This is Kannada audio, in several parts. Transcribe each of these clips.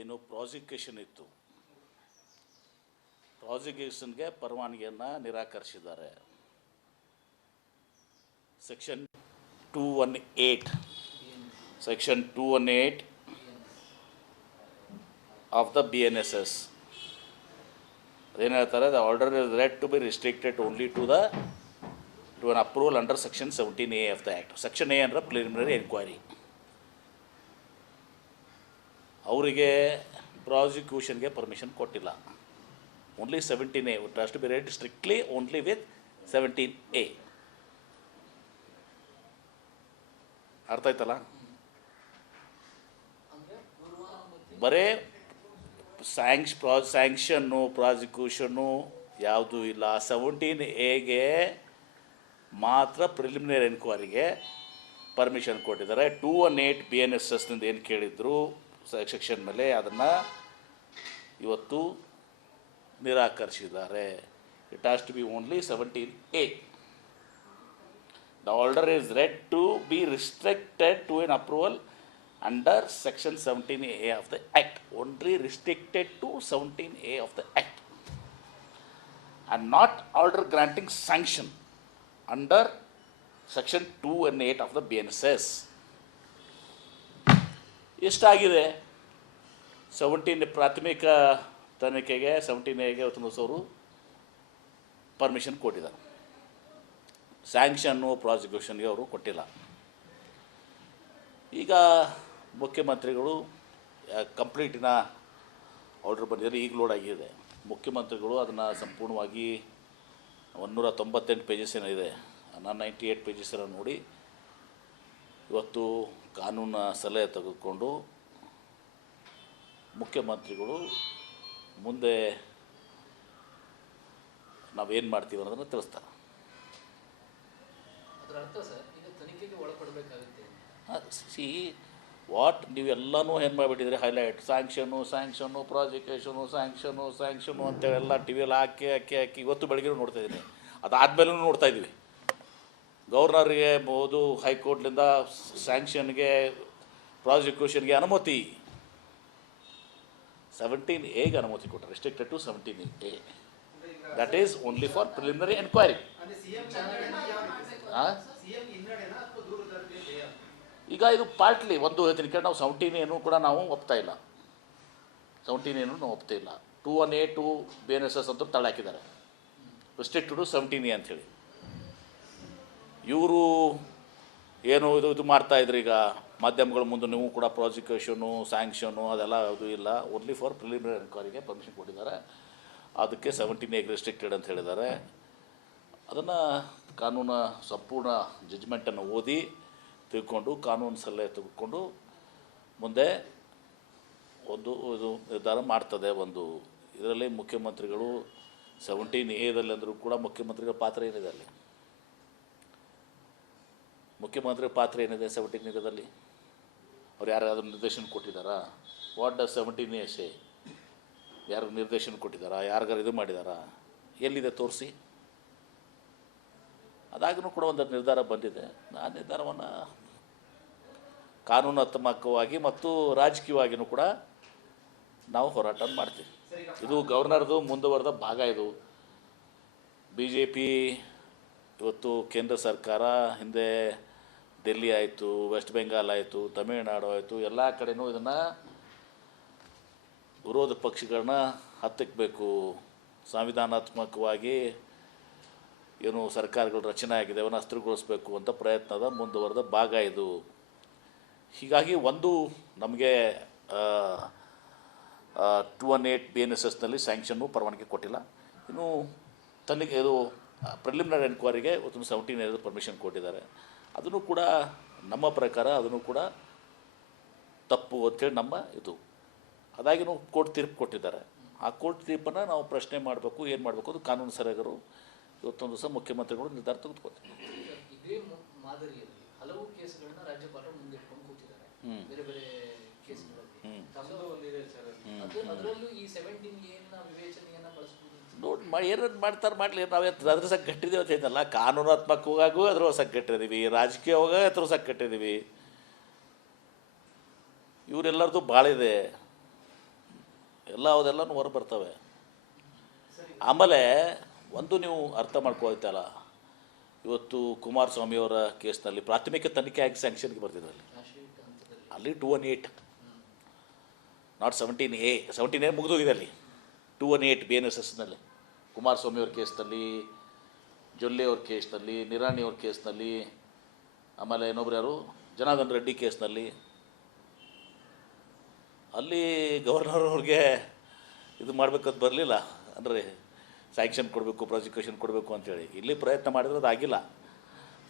ಏನು ಪ್ರಾಸಿಕ್ಯೂಷನ್ ಇತ್ತು, ಪ್ರಾಸಿಕ್ಯೂಷನ್ಗೆ ಪರವಾನಗಿಯನ್ನು ನಿರಾಕರಿಸಿದ್ದಾರೆ. ಸೆಕ್ಷನ್ 218 ಆಫ್ ದ BNSS ಅದೇನು ಹೇಳ್ತಾರೆ, the order is read to be restricted only to an approval under section 17A of the act. Section A ಅಂದರೆ ಪ್ರಿಲಿಮಿನರಿ ಎನ್ಕ್ವೈರಿ. ಅವರಿಗೆ ಪ್ರಾಸಿಕ್ಯೂಷನ್ಗೆ ಪರ್ಮಿಷನ್ ಕೊಟ್ಟಿಲ್ಲ. Only 17A. It has to be read strictly only with 17A. ಅರ್ಥ ಆಯ್ತಲ್ಲ? ಬರೇ ಸ್ಯಾಂಕ್ಷನ್ನು ಪ್ರಾಸಿಕ್ಯೂಷನ್ನು ಯಾವುದೂ ಇಲ್ಲ. 17Aಗೆ ಮಾತ್ರ ಪ್ರಿಲಿಮಿನರಿ ಎನ್ಕ್ವೈರಿಗೆ ಪರ್ಮಿಷನ್ ಕೊಟ್ಟಿದ್ದಾರೆ. 218 BNSSನಿಂದ ಏನು ಕೇಳಿದ್ರು ಸೆಕ್ಷನ್ ಮೇಲೆ ಅದನ್ನು ಇವತ್ತು ನಿರಾಕರಿಸಿದ್ದಾರೆ. It has to be only 17A. The order is read to be restricted to an approval under section 17A of the Act. Only restricted to 17A of the Act. And not order granting sanction under section 2 and 8 of the BNSS. ಎಷ್ಟಾಗಿದೆ? 17 ಪ್ರಾಥಮಿಕ ತನಿಖೆಗೆ 17Aಗೆ ಅವರು ಪರ್ಮಿಷನ್ ಕೊಟ್ಟಿದ್ದಾರೆ. ಸ್ಯಾಂಕ್ಷನ್ನು ಪ್ರಾಸಿಕ್ಯೂಷನ್ಗೆ ಅವರು ಕೊಟ್ಟಿಲ್ಲ. ಈಗ ಮುಖ್ಯಮಂತ್ರಿಗಳು ಕಂಪ್ಲೀಟಿನ ಆರ್ಡರ್ ಬಂದಿದ್ದಾರೆ, ಈಗ ಲೋಡ್ ಆಗಿದೆ. ಮುಖ್ಯಮಂತ್ರಿಗಳು ಅದನ್ನು ಸಂಪೂರ್ಣವಾಗಿ 198 ಪೇಜಸ್ ಏನಿದೆ, 98 ಪೇಜಸ್ ನೋಡಿ ಇವತ್ತು ಕಾನೂನು ಸಲಹೆ ತೆಗೆದುಕೊಂಡು ಮುಖ್ಯಮಂತ್ರಿಗಳು ಮುಂದೆ ನಾವೇನು ಮಾಡ್ತೀವಿ ಅನ್ನೋದನ್ನು ತಿಳಿಸ್ತಾರೆ. ವಾಟ್ ನೀವೆಲ್ಲನೂ ಏನು ಮಾಡಿಬಿಟ್ಟಿದ್ರಿ, ಹೈಲೈಟ್ ಸ್ಯಾಂಕ್ಷನ್ನು ಪ್ರಾಸಿಕ್ಯೂಷನು ಅಂತೇಳೆಲ್ಲ ಟಿ ವಿಯಲ್ಲಿ ಹಾಕಿ ಇವತ್ತು ಬೆಳಗ್ಗೆ ನೋಡ್ತಾಯಿದ್ದೀನಿ. ಅದಾದಮೇಲೂ ನೋಡ್ತಾಯಿದ್ದೀವಿ. ಗವರ್ನರ್ಗೆ ಬಹುದು ಹೈಕೋರ್ಟ್ನಿಂದ ಸ್ಯಾಂಕ್ಷನ್ಗೆ ಪ್ರಾಸಿಕ್ಯೂಷನ್ಗೆ ಅನುಮತಿ 17Aಗೆ ಅನುಮತಿ ಕೊಟ್ಟರೆ, restricted to 17A. That is only for preliminary enquiry. ಈಗ ಇದು ಪಾರ್ಟ್ಲಿ ಒಂದು ಹೇಳ್ತೀನಿ ಕೇಳಿ, ನಾವು 17A ಕೂಡ ನಾವು ಒಪ್ತಾ ಇಲ್ಲ. 17A ನಾವು ಒಪ್ತಾ ಇಲ್ಲ. 218 BNSS ಅಂತೂ ತಳ್ಳಿ ಹಾಕಿದ್ದಾರೆ, ರೆಸ್ಟ್ರಿಕ್ಟೆಡ್ ಟು 17A ಅಂಥೇಳಿ. ಇವರು ಏನು ಇದು ಮಾಡ್ತಾಯಿದ್ರು. ಈಗ ಮಾಧ್ಯಮಗಳ ಮುಂದೆ ನೀವು ಕೂಡ ಪ್ರಾಸಿಕ್ಯೂಷನು ಸ್ಯಾಂಕ್ಷನು ಅದೆಲ್ಲ ಯಾವುದೂ ಇಲ್ಲ, ಓನ್ಲಿ ಫಾರ್ ಪ್ರಿಲಿಮಿನರಿ ಎನ್ಕ್ವೈರಿಗೆ ಪರ್ಮಿಷನ್ ಕೊಟ್ಟಿದ್ದಾರೆ. ಅದಕ್ಕೆ 17Aಗೆ ರೆಸ್ಟ್ರಿಕ್ಟೆಡ್ ಅಂತ ಹೇಳಿದ್ದಾರೆ. ಅದನ್ನು ಕಾನೂನು ಸಂಪೂರ್ಣ ಜಡ್ಜ್ಮೆಂಟನ್ನು ಓದಿ ತಿಳ್ಕೊಂಡು ಕಾನೂನು ಸಲಹೆ ತೆಗೆದುಕೊಂಡು ಮುಂದೆ ಒಂದು ಇದು ನಿರ್ಧಾರ ಮಾಡ್ತದೆ. ಒಂದು ಇದರಲ್ಲಿ ಮುಖ್ಯಮಂತ್ರಿಗಳು 17Aದಲ್ಲಿ ಅಂದರೂ ಕೂಡ ಮುಖ್ಯಮಂತ್ರಿಗಳ ಪಾತ್ರ ಏನಿದೆ, ಅಲ್ಲಿ ಮುಖ್ಯಮಂತ್ರಿಗಳ ಪಾತ್ರ ಏನಿದೆ 17Aದಲ್ಲಿ? ಅವ್ರು ಯಾರಾದರೂ ನಿರ್ದೇಶನ ಕೊಟ್ಟಿದ್ದಾರಾ? ವಾಟ್ ಡಸ್ 17A ಸೇ? ಯಾರು ನಿರ್ದೇಶನ ಕೊಟ್ಟಿದ್ದಾರಾ? ಯಾರಿಗಾರು ಇದು ಮಾಡಿದಾರಾ? ಎಲ್ಲಿದೆ ತೋರಿಸಿ. ಅದಾಗೂ ಕೂಡ ಒಂದು ನಿರ್ಧಾರ ಬಂದಿದೆ. ಆ ನಿರ್ಧಾರವನ್ನು ಕಾನೂನಾತ್ಮಕವಾಗಿ ಮತ್ತು ರಾಜಕೀಯವಾಗಿಯೂ ಕೂಡ ನಾವು ಹೋರಾಟ ಮಾಡ್ತೀವಿ. ಇದು ಗವರ್ನರ್ದು ಮುಂದುವರೆದ ಭಾಗ. ಇದು BJP ಇವತ್ತು ಕೇಂದ್ರ ಸರ್ಕಾರ ಹಿಂದೆ ದಿಲ್ಲಿ ಆಯಿತು, ವೆಸ್ಟ್ ಬೆಂಗಾಲ್ ಆಯಿತು, ತಮಿಳುನಾಡು ಆಯಿತು, ಎಲ್ಲ ಕಡೆಯೂ ಇದನ್ನು ವಿರೋಧ ಪಕ್ಷಗಳನ್ನ ಹತ್ತಿಕ್ಕಬೇಕು, ಸಂವಿಧಾನಾತ್ಮಕವಾಗಿ ಏನು ಸರ್ಕಾರಗಳು ರಚನೆ ಆಗಿದೆ ಅವನ್ನ ಅಸ್ತ್ರಗೊಳಿಸಬೇಕು ಅಂತ ಪ್ರಯತ್ನದ ಮುಂದುವರೆದ ಭಾಗ ಇದು. ಹೀಗಾಗಿ ಒಂದು ನಮಗೆ 218 BNSSನಲ್ಲಿ ಸ್ಯಾಂಕ್ಷನ್ನು ಪರವಾನಗಿ ಕೊಟ್ಟಿಲ್ಲ. ಇನ್ನು ತನಿಖೆ ಇದು ಪ್ರಿಲಿಮಿನರಿ ಎನ್ಕ್ವೈರಿಗೆ 17A ಪರ್ಮಿಷನ್ ಕೊಟ್ಟಿದ್ದಾರೆ. ಅದನ್ನು ಕೂಡ ನಮ್ಮ ಪ್ರಕಾರ ಅದನ್ನು ಕೂಡ ತಪ್ಪು ಅಂತೇಳಿ ನಮ್ಮ ಇದು. ಅದಾಗಿನೂ ಕೋರ್ಟ್ ತೀರ್ಪು ಕೊಟ್ಟಿದ್ದಾರೆ. ಆ ಕೋರ್ಟ್ ತೀರ್ಪನ್ನು ನಾವು ಪ್ರಶ್ನೆ ಮಾಡಬೇಕು, ಏನು ಮಾಡಬೇಕು ಅದು ಕಾನೂನು ಸಲಹೆಗಾರರು ಇವತ್ತೊಂದು ದಿವಸ ಮುಖ್ಯಮಂತ್ರಿಗಳು ನಿರ್ಧಾರ ತೆಗೆದುಕೊಳ್ತಾರೆ. ಇದೇ ಮಾದರಿಯಲ್ಲಿ ಹಲವು ಕೇಸ್ಗಳನ್ನ ರಾಜ್ಯಪಾಲರು ಮುಂದಿಟ್ಕೊಂಡು ಕೂತಿದ್ದಾರೆ. ಬೇರೆ ಬೇರೆ ಕೇಸ್ಗಳಲ್ಲಿ ಅದರಲ್ಲೂ ಈ 17A ವಿವೇಚನೆಯನ್ನು ಬಳಸಬಹುದು. ನೋಡಿ ಏನೇನು ಮಾಡ್ತಾರೆ ಮಾಡಲಿ, ನಾವೇ ಅದ್ರ ಸಗ್ಗಟ್ಟಿದ್ದೀವಿ ಅಂತ ಹೇಳ್ತಲ್ಲ. ಕಾನೂನಾತ್ಮಕವಾಗೂ ಅದ್ರ ಸಗ್ಗಟ್ಟಿದ್ದೀವಿ, ರಾಜಕೀಯವಾಗಿ ಅದ್ರ ಸಗ್ಗಟ್ಟಿದ್ದೀವಿ. ಇವರೆಲ್ಲರದು ಭಾಳ ಇದೆ. ಅದೆಲ್ಲನೂ ಹೊರ ಬರ್ತವೆ. ಆಮೇಲೆ ಒಂದು ನೀವು ಅರ್ಥ ಮಾಡ್ಕೊಳ್ತಲ್ಲ, ಇವತ್ತು ಕುಮಾರಸ್ವಾಮಿಯವರ ಕೇಸ್ನಲ್ಲಿ ಪ್ರಾಥಮಿಕ ತನಿಖೆ ಆಗಿ ಸ್ಯಾಂಕ್ಷನ್ಗೆ ಬರ್ತಿದೆ ಅಲ್ಲಿ 218 ನಾಟ್ 17A 17A ಮುಗಿದೋಗಿದೆ ಅಲ್ಲಿ. 218 BNSSನಲ್ಲಿ ಕುಮಾರಸ್ವಾಮಿಯವ್ರ ಕೇಸ್ನಲ್ಲಿ, ಜೊಲ್ಲೆಯವ್ರ ಕೇಸ್ನಲ್ಲಿ, ನಿರಾಣಿಯವ್ರ ಕೇಸ್ನಲ್ಲಿ, ಆಮೇಲೆ ಇನ್ನೊಬ್ರು ಯಾರು ಜನಾರ್ದನ್ ರೆಡ್ಡಿ ಕೇಸ್ನಲ್ಲಿ ಅಲ್ಲಿ ಗವರ್ನರ್ ಅವ್ರಿಗೆ ಇದು ಮಾಡಬೇಕಂತ ಬರಲಿಲ್ಲ, ಅಂದರೆ ಸ್ಯಾಂಕ್ಷನ್ ಕೊಡಬೇಕು, ಪ್ರಾಸಿಕ್ಯೂಷನ್ ಕೊಡಬೇಕು ಅಂತೇಳಿ. ಇಲ್ಲಿ ಪ್ರಯತ್ನ ಮಾಡಿದ್ರೆ ಅದು ಆಗಿಲ್ಲ.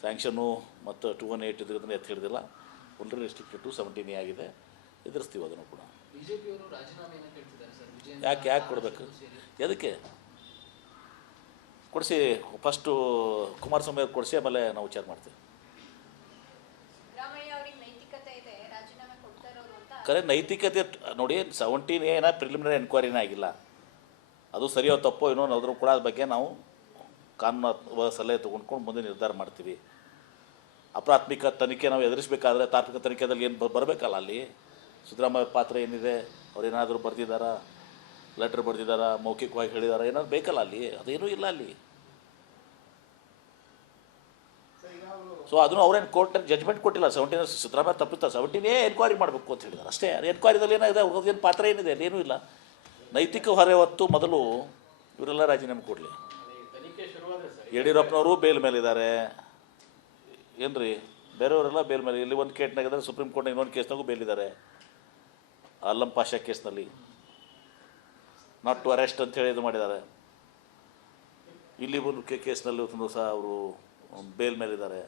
ಸ್ಯಾಂಕ್ಷನ್ನು ಮತ್ತು 218 ಇದನ್ನು ಎತ್ತಿ ಹಿಡಿದಿಲ್ಲ. ಫುಲ್ ರೆಸ್ಟ್ರಿಕ್ಟೆಡ್ ಟು 17A ಆಗಿದೆ. ಎದುರಿಸ್ತೀವಿ ಅದನ್ನು ಕೂಡ. ಯಾಕೆ ಕೊಡಬೇಕು? ಎದಕ್ಕೆ ಕೊಡಿಸಿ? ಫಸ್ಟು ಕುಮಾರಸ್ವಾಮಿ ಅವ್ರು ಕೊಡಿಸಿ, ಆಮೇಲೆ ನಾವು ವಿಚಾರ ಮಾಡ್ತೀವಿ. ಕರೆ ನೈತಿಕತೆ ನೋಡಿ, 17A ಪ್ರಿಲಿಮಿನರಿ ಎನ್ಕ್ವೈರಿನೇ ಆಗಿಲ್ಲ. ಅದು ಸರಿಯೋ ತಪ್ಪೋ ಏನೋ ಅದ್ರ ಕೂಡ ಅದ್ರ ಬಗ್ಗೆ ನಾವು ಕಾನೂನು ಸಲಹೆ ತೊಗೊಂಡ್ಕೊಂಡು ಮುಂದೆ ನಿರ್ಧಾರ ಮಾಡ್ತೀವಿ. ಅಪ್ರಾಥಮಿಕ ತನಿಖೆ ನಾವು ಎದುರಿಸಬೇಕಾದ್ರೆ ತಾರ್ಕಿಕ ತನಿಖೆದಲ್ಲಿ ಏನು ಬರಬೇಕಲ್ಲ. ಅಲ್ಲಿ ಸಿದ್ದರಾಮಯ್ಯ ಪಾತ್ರ ಏನಿದೆ, ಅವ್ರೇನಾದರೂ ಬರೆದಿದ್ದಾರಾ, ಲೆಟ್ರ್ ಬರೆದಿದ್ದಾರಾ, ಮೌಖಿಕವಾಗಿ ಹೇಳಿದಾರಾ, ಏನಾದ್ರು ಬೇಕಲ್ಲ ಅಲ್ಲಿ. ಅದೇನೂ ಇಲ್ಲ ಅಲ್ಲಿ. ಸೊ ಅದನ್ನು ಅವ್ರೇನು ಕೋರ್ಟ್ನಲ್ಲಿ ಜಜ್ಮೆಂಟ್ ಕೊಟ್ಟಿಲ್ಲ. 17 ಸಿದ್ದರಾಮಯ್ಯ ತಪ್ಪಿತ್ತ, 17A ಎನ್ಕ್ವೈರಿ ಮಾಡಬೇಕು ಅಂತ ಹೇಳಿದ್ದಾರೆ ಅಷ್ಟೇ. ಎನ್ಕ್ವೈರಿದಲ್ಲಿ ಏನಾಗಿದೆ, ಅವ್ರದ್ದೇನು ಪಾತ್ರ ಏನಿದೆ ಅಲ್ಲಿ? ಏನೂ ಇಲ್ಲ. ನೈತಿಕ ಹೊರೆ ಹೊತ್ತು ಮೊದಲು ಇವರೆಲ್ಲ ರಾಜೀನಾಮೆ ಕೊಡಲಿ. ಯಡಿಯೂರಪ್ಪನವರು ಬೇಲ್ ಮೇಲಿದ್ದಾರೆ ಏನು ರೀ, ಬೇರೆಯವರೆಲ್ಲ ಬೇಲ್ ಮೇಲೆ. ಇಲ್ಲಿ ಒಂದು ಕೇಟ್ನಾಗಿದ್ದಾರೆ, ಸುಪ್ರೀಂ ಕೋರ್ಟ್ನಾಗ ಇನ್ನೊಂದು ಕೇಸ್ನಾಗೂ ಬೇಲಿದ್ದಾರೆ. ಅಲ್ಲಂ ಪಾಷಾ ಕೇಸ್ನಲ್ಲಿ ನಾಟ್ ಟು ಅರೆಸ್ಟ್ ಅಂತೇಳಿ ಇದು ಮಾಡಿದ್ದಾರೆ. ಇಲ್ಲಿ ಒಂದು ಕೇಸ್ನಲ್ಲಿ ಒಂದು ಸಹ ಅವರು ಬೇಲ್ ಮೇಲಿದ್ದಾರೆ.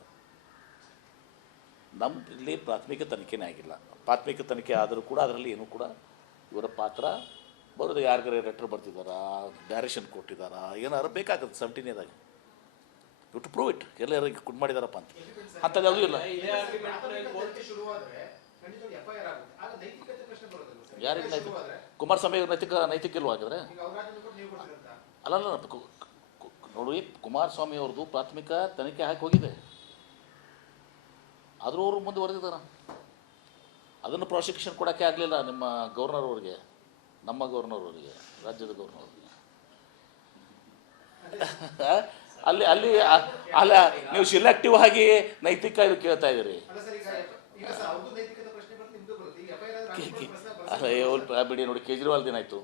ನಮ್ಮ ಇಲ್ಲಿ ಪ್ರಾಥಮಿಕ ತನಿಖೆನೇ ಆಗಿಲ್ಲ. ಪ್ರಾಥಮಿಕ ತನಿಖೆ ಆದರೂ ಕೂಡ ಅದರಲ್ಲಿ ಏನೂ ಕೂಡ ಇವರ ಪಾತ್ರ ಬರೋದು. ಯಾರಿಗಾರ ಲೆಟ್ರ್ ಬರ್ತಿದ್ದಾರಾ, ಡೈರೆಕ್ಷನ್ ಕೊಟ್ಟಿದ್ದಾರಾ, ಏನಾರು ಬೇಕಾಗುತ್ತೆ 17Aದಾಗ. You to prove it. ಎಲ್ಲರೂ ಕುಡ್ ಮಾಡಿದಾರಪ್ಪ ಅಂತ ಅಂಥದ್ದು ಯಾವುದೂ ಇಲ್ಲ. ಯಾರಿಗೆ ನೈತಿಕ? ಕುಮಾರಸ್ವಾಮಿ ನೈತಿಕ ಇಲ್ವಾ ಆಗಿದ್ರೆ? ಅಲ್ಲಲ್ಲ, ನೋಡಿ, ಕುಮಾರಸ್ವಾಮಿ ಅವ್ರದ್ದು ಪ್ರಾಥಮಿಕ ತನಿಖೆ ಹಾಕಿ ಹೋಗಿದೆ. ಆದರೂ ಅವರು ಮುಂದುವರೆದಿದ್ದಾರೆ. ಅದನ್ನು ಪ್ರಾಸಿಕ್ಯೂಷನ್ ಕೊಡೋಕ್ಕೆ ಆಗಲಿಲ್ಲ ನಿಮ್ಮ ಗವರ್ನರ್ ಅವ್ರಿಗೆ, ನಮ್ಮ ಗವರ್ನರ್ ಅವರಿಗೆ, ರಾಜ್ಯದ ಗವರ್ನರ್ ಅವರಿಗೆ. ಅಲ್ಲಿ ಅಲ್ಲಿ ಅಲ್ಲ, ನೀವು ಸಿಲೆಕ್ಟಿವ್ ಆಗಿ ನೈತಿಕ ಇದು ಕೇಳ್ತಾ ಇದ್ದೀರಿ. ಅಲ್ಲ ಬಿಡಿ. ನೋಡಿ, ಕೇಜ್ರಿವಾಲ್ ಏನಾಯಿತು?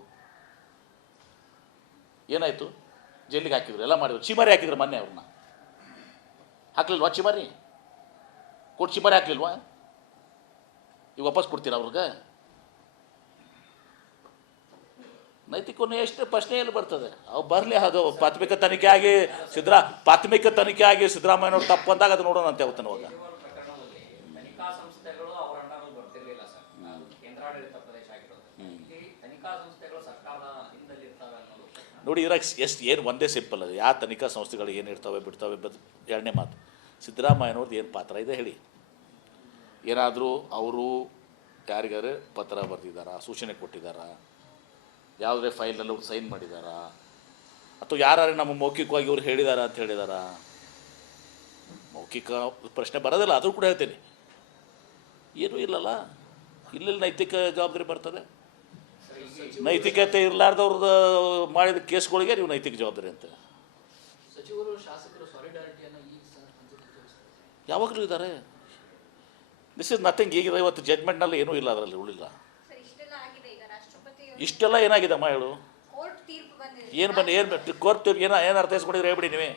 ಜೈಲಿಗೆ ಹಾಕಿದ್ರು, ಎಲ್ಲ ಮಾಡಿದ್ರು. ಚಿಮಾರಿ ಹಾಕಿದ್ರು ಮೊನ್ನೆ. ಅವ್ರನ್ನ ಹಾಕ್ಲಿಲ್ವಾ ಚಿಮಾರಿ? ಕೋರ್ಟ್ ಚಿಮಾರಿ ಹಾಕ್ಲಿಲ್ವಾ? ಈಗ ವಾಪಸ್ ಕೊಡ್ತೀರಾ ಅವ್ರಿಗೆ? ನೈತಿಕವನ್ನು ಎಷ್ಟು ಪ್ರಶ್ನೆ ಎಲ್ಲಿ ಬರ್ತದೆ? ಅವು ಬರಲಿ. ಅದು ಪ್ರಾಥಮಿಕ ತನಿಖೆ ಆಗಿ ಸಿದ್ದರಾಮಯ್ಯನವ್ರು ತಪ್ಪು ಅಂದಾಗ ಅದು ನೋಡೋಣ ಅಂತ ಯಾವತ್ತನ ಹೋಗ. ನೋಡಿ, ಇದ್ರಾಗ ಏನು ಒಂದೇ ಸಿಂಪಲ್ ಅದು. ಯಾವ ತನಿಖಾ ಸಂಸ್ಥೆಗಳು ಏನು ಇರ್ತವೆ ಬಿಡ್ತವೆ. ಎರಡನೇ ಮಾತು, ಸಿದ್ದರಾಮಯ್ಯನವ್ರದ್ದು ಏನು ಪಾತ್ರ ಇದೆ ಹೇಳಿ. ಏನಾದರೂ ಅವರು ಯಾರಿಗಾರು ಪತ್ರ ಬರೆದಿದ್ದಾರಾ, ಸೂಚನೆ ಕೊಟ್ಟಿದ್ದಾರಾ, ಯಾವುದೇ ಫೈಲ್ನಲ್ಲಿ ಅವ್ರು ಸೈನ್ ಮಾಡಿದಾರಾ, ಅಥವಾ ಯಾರು ನಮ್ಮ ಮೌಖಿಕವಾಗಿ ಅವ್ರು ಹೇಳಿದಾರಾ ಅಂತ ಹೇಳಿದಾರಾ? ಮೌಖಿಕ ಪ್ರಶ್ನೆ ಬರೋದಿಲ್ಲ, ಆದರೂ ಕೂಡ ಹೇಳ್ತೀನಿ. ಏನೂ ಇಲ್ಲಲ್ಲ. ಇಲ್ಲಿ ನೈತಿಕ ಜವಾಬ್ದಾರಿ ಬರ್ತದೆ. ನೈತಿಕತೆ ಇರಲಾರ್ದವ್ರದ್ದು ಮಾಡಿದ ಕೇಸ್ಗಳಿಗೆ ನೀವು ನೈತಿಕ ಜವಾಬ್ದಾರಿ ಅಂತ. ಯಾವಾಗಲೂ ಇದ್ದಾರೆ. This is nothing. ಈಗ ಇವತ್ತು ಜಡ್ಜ್ಮೆಂಟ್ನಲ್ಲಿ ಏನೂ ಇಲ್ಲ, ಅದರಲ್ಲಿ ಉಳಿಲ್ಲ. ಇಷ್ಟೆಲ್ಲ ಏನಾಗಿದೆ ಅಮ್ಮ ಹೇಳು? ಏನು ಕೋರ್ಟ್ ತೀರ್ಪು ಏನು ಅರ್ಥೈಸ್ಕೊಂಡಿದ್ರೆ ಹೇಳ್ಬಿಡಿ ನೀವೇ.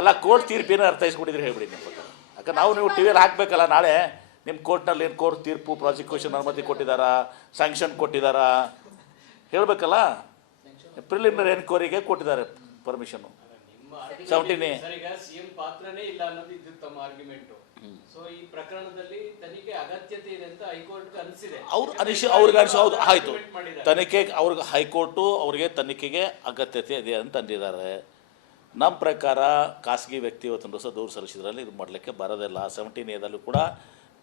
ಅಲ್ಲ, ಕೋರ್ಟ್ ತೀರ್ಪು ಏನು ಅರ್ಥೈಸ್ಕೊಂಡಿದ್ರೆ ಹೇಳ್ಬಿಡಿ ನಿಮ್ಮ ಬಗ್ಗೆ. ಯಾಕಂದ್ರೆ ನೀವು ಟಿ ವಿಯಲ್ಲಿ ಹಾಕಬೇಕಲ್ಲ ನಾಳೆ. ನಿಮ್ಮ ಕೋರ್ಟ್ನಲ್ಲಿ ಏನು ಕೋರ್ಟ್ ತೀರ್ಪು, ಪ್ರಾಸಿಕ್ಯೂಷನ್ ಅನುಮತಿ ಕೊಟ್ಟಿದ್ದಾರಾ, ಸ್ಯಾಂಕ್ಷನ್ ಕೊಟ್ಟಿದ್ದಾರಾ ಹೇಳಬೇಕಲ್ಲ. ಪ್ರಿಲಿಮಿನರಿ ಎನ್ಕ್ವೈರಿಗೆ ಕೊಟ್ಟಿದ್ದಾರೆ ಪರ್ಮಿಷನ್ನು. 17A ಸಿಎಂ ಪಾತ್ರನೇ ಇಲ್ಲ ಅನ್ನೋದು ಇದ್ದು ತಮ್ಮ ಆರ್ಗ್ಯುಮೆಂಟು. ಸೊ ಈ ಪ್ರಕರಣದಲ್ಲಿ ತನಿಖೆ ಅಗತ್ಯತೆ ಇದೆ ಅಂತ ಹೈಕೋರ್ಟ್ಗೆ ಅನಿಸಿದೆ. ಅವ್ರಿಗೆ ಹೌದು, ಆಯಿತು. ತನಿಖೆ ಅವ್ರಿಗೆ ಹೈಕೋರ್ಟು ಅವ್ರಿಗೆ ತನಿಖೆಗೆ ಅಗತ್ಯತೆ ಇದೆ ಅಂತ ಅಂದಿದ್ದಾರೆ. ನಮ್ಮ ಪ್ರಕಾರ ಖಾಸಗಿ ವ್ಯಕ್ತಿ ಇವತ್ತೊಂದು ದಿವಸ ದೂರು ಸಲ್ಲಿಸಿದ್ರಲ್ಲಿ ಇದು ಮಾಡಲಿಕ್ಕೆ ಬರೋದಿಲ್ಲ. 17Aದಲ್ಲೂ ಕೂಡ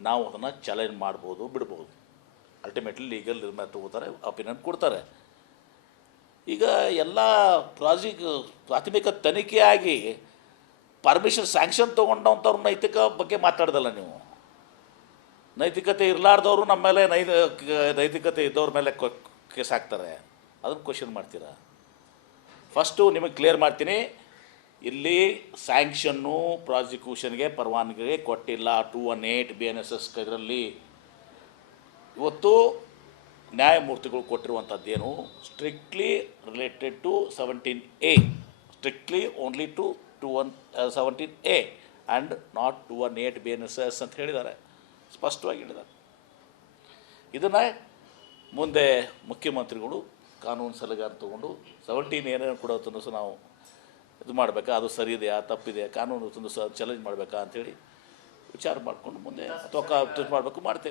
ನಾವು ಅದನ್ನು ಚಾಲೆಂಜ್ ಮಾಡ್ಬೋದು, ಬಿಡ್ಬೋದು. ಅಲ್ಟಿಮೇಟ್ಲಿ ಲೀಗಲ್ ನಿರ್ಣಯ ತಗೋತಾರೆ, ಒಪಿನಿಯನ್ ಕೊಡ್ತಾರೆ. ಈಗ ಎಲ್ಲ ಪ್ರಾಥಮಿಕ ತನಿಖೆಯಾಗಿ ಪರ್ಮಿಷನ್ ಸ್ಯಾಂಕ್ಷನ್ ತೊಗೊಂಡಂಥವ್ರು ನೈತಿಕ ಬಗ್ಗೆ ಮಾತಾಡ್ದಲ್ಲ ನೀವು. ನೈತಿಕತೆ ಇರಲಾರ್ದವರು ನಮ್ಮ ಮೇಲೆ ನೈತಿಕತೆ ಇದ್ದವ್ರ ಮೇಲೆ ಕೇಸ್ ಹಾಕ್ತಾರೆ. ಅದನ್ನು ಕ್ವಶನ್ ಮಾಡ್ತೀರಾ? ಫಸ್ಟು ನಿಮಗೆ ಕ್ಲಿಯರ್ ಮಾಡ್ತೀನಿ, ಇಲ್ಲಿ ಸ್ಯಾಂಕ್ಷನ್ನು ಪ್ರಾಸಿಕ್ಯೂಷನ್ಗೆ ಪರವಾನಗಿ ಕೊಟ್ಟಿಲ್ಲ 218 BNSS ಇದರಲ್ಲಿ. ಇವತ್ತು ನ್ಯಾಯಮೂರ್ತಿಗಳು ಕೊಟ್ಟಿರುವಂಥದ್ದೇನು, strictly related to 17A, strictly only to 17A and not 218 BNSS ಅಂತ ಹೇಳಿದ್ದಾರೆ, ಸ್ಪಷ್ಟವಾಗಿ ಹೇಳಿದ್ದಾರೆ. ಇದನ್ನು ಮುಂದೆ ಮುಖ್ಯಮಂತ್ರಿಗಳು ಕಾನೂನು ಸಲಹೆಗಾರ ತೊಗೊಂಡು 17 ಏನೇನು ಕೊಡೋದನ್ನು ಸಹ ನಾವು ಇದು ಮಾಡಬೇಕಾ, ಅದು ಸರಿ ಇದೆಯಾ ತಪ್ಪಿದೆಯಾ, ಕಾನೂನು ತಂದು ಚಾಲೆಂಜ್ ಮಾಡಬೇಕಾ ಅಂಥೇಳಿ ವಿಚಾರ ಮಾಡಿಕೊಂಡು ಮುಂದೆ ಅಥವಾ ಮಾಡಬೇಕು ಮಾಡ್ತೇವೆ.